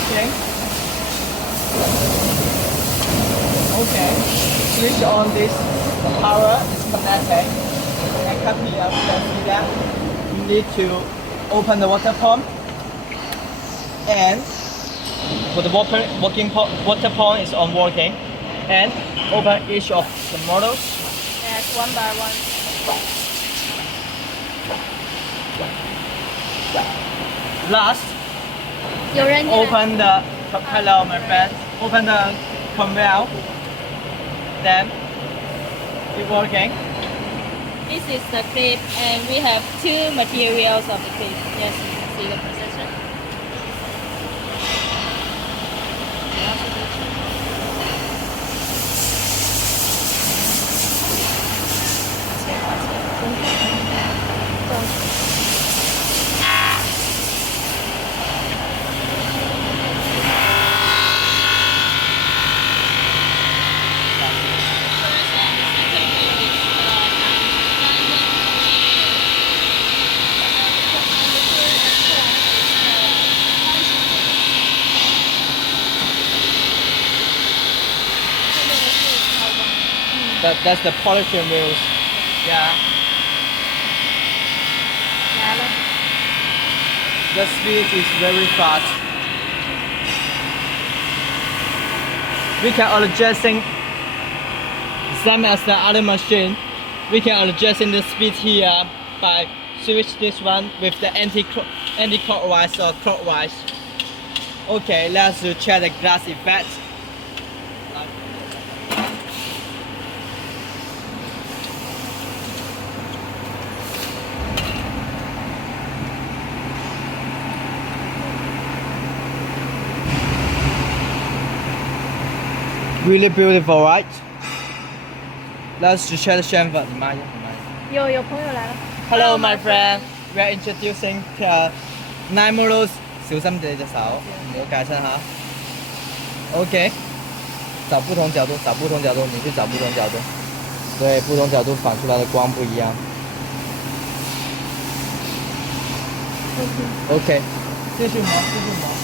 Nothing. Okay. Switch on this power disconnected. And come here, you can see that. You need to open the water pump. And for the water pump is on working. And open each of the models. Yes, one by one. Last, 有人进来 open the hello my friend. Open the conveyor. Then it's working. This is the clip, and we have two materials of the clip. Yes, you can see the procession. That's the polishing wheels. Yeah. The speed is very fast. We can adjusting same as the other machine. We can adjusting the speed here by switch this one with the anti-clockwise or clockwise. Okay, let's check the glass effect. Really beautiful, right? Let's check the chamfer.有朋友来了。 Hello, my friend. We are introducing 9 models. 小心你隻手，唔好戒親下。OK， 找不同角度，找不同角度，你去找不同角度。对，不同角度反出来的光不一样。OK，继续磨，继续磨。